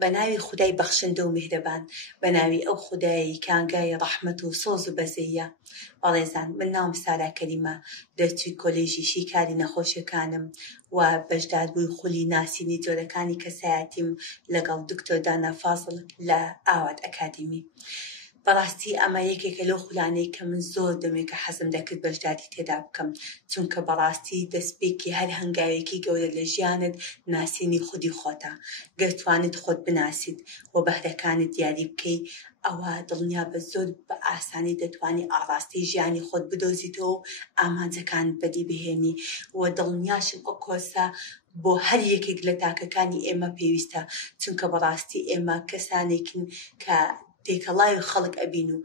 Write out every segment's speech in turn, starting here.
بەناوی خودای بەخشندە و میهرەبان، بەناوی ئەو خودایی کانگای ڕەحمەت و سۆز و بەزەیە. بەڵێزان، من ناوم سارا کەریمە، دەرچووی کۆلێژی کاری نەخۆشیەکانم و بەشداربووی خولی ناسینی جۆرەکانی کەسایەتیم لەگەڵ دکتۆر دانا فازڵ لە ئاوات ئەکادمی. بەڕاستی ئەمە یەکێکە لەو خولانەی کە من زۆر دەمێت کە حەزم دەکرد بەشداری تێدا بکەم، چونکە بەڕاستی دەستپێکی هەر هەنگاوێکی گەورە لە ژیانت ناسینی خودی خۆتە. گەر توانیت خۆت بناسیت و بەهرەکانت دیاری بکەی، ئەوە دڵنیا بە زۆر بە ئاسانی دەتوانی ئاڕاستی ژیانی خۆت بدۆزیتەوە و ئامانجەکانت بەدی بهێنی. و دڵنیاشم ئەو کۆرسە بۆ هەر یەکێک لە تاکەکانی ئێمە پێویستە، چونکە بەڕاستی ئێمە کەسانێکین کە تێکەڵای خەڵک ئەبین و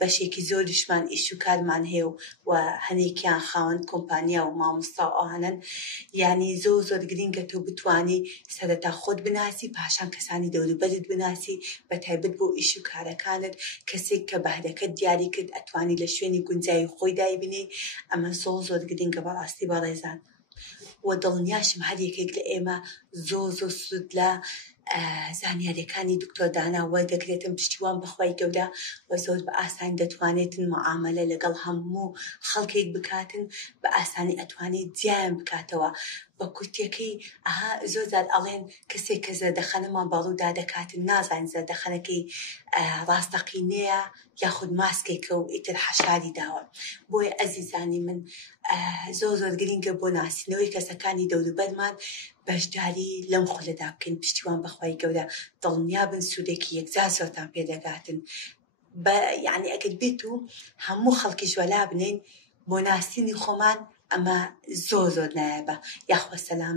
بەشێکی زۆریشمان ئیش و کارمان هەیە و هەنێکیان خاوەن کۆمپانیا و مامۆستا و ئەوانن. یعنی زۆر گرینگە تۆ بتوانی سەرەتا خۆت بناسی، پاشان کەسانی دەوروبەرت بناسی، بە تایبەت بۆ ئیش و کارەکانت کەسێک کە بەهرەکەت دیاری کرد ئەتوانی لە شوێنی گونجایی خۆی دایبنی. ئەمە زۆر گرینگە بەڕاستی بەڕێزان. و دڵنیاشم هەر یەکێک لە ئێمە زۆر سوود لە زانیاریەکانی دکتۆر دانا وەردەگرێتن، پشتیوان بەخوای گەورە، و زۆر بە ئاسانی دەتوانێتن معاملە لەگەڵ هەموو خەڵکێک بکاتن، بە ئاسانی ئەتوانێت جیایان بکاتەوە. بە کورتیەکەی زۆر جار ئەڵێن کەسێک کە زەردەخەنەمان باڵوودا دەکاتن نازانین زەردەخەنەکەی ڕاستەقینەیە یاخود ماسکێکە و ئیتر حەشاری داوە. بۆیە ئەزیزانی من زۆر گرینگە بۆ ناسینەوەی کەسەکانی دەوروبەرمان بەشداری لەم خولەدا بکەین، پشتیوان بەخوای گەورە. دڵنیا بن سوودێکی یەکجار زۆرتان پێدەگاتن. یعنی ئەگەر بێت و هەموو خەڵکیش وەلا بنین بۆ ناسینی خۆمان، ئەمە زۆر نایابە. یاخوە سەلام.